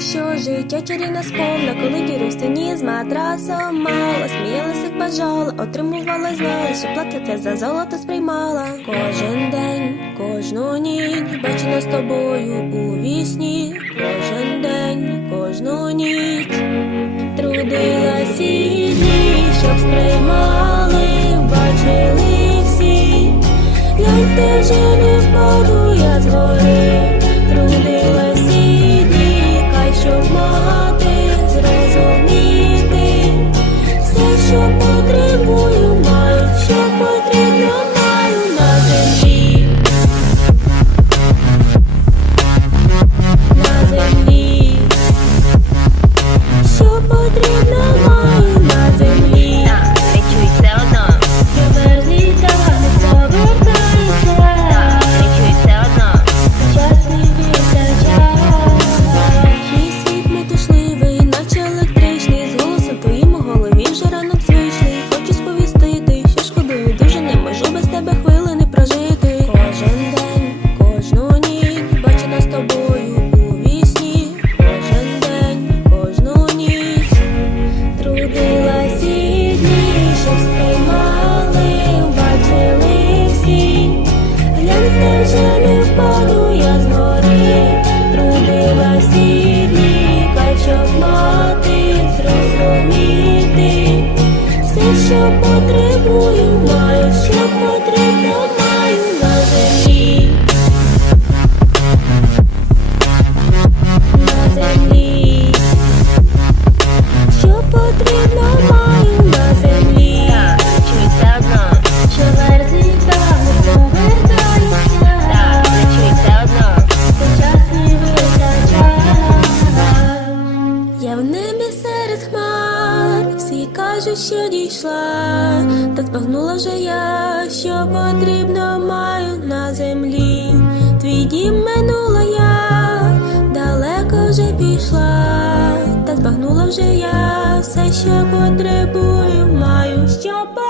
що життя чарівна сповна, коли діру стіні з матрасом мала, сміялася, бажала, отримувала, знала, що платити за золото сприймала. Кожен день, кожну ніч, бачено з тобою у вісні, кожен день, кожну ніч. Трудилась і дні, щоб сприймали, бачили всі. Гляньте вже не впаду я згори, трудилась кажуть, що дійшла, та збагнула вже я, що потрібно маю на землі. Твій дім минула я, далеко вже пішла, та збагнула вже я, все, що потребую, маю, що потрібно.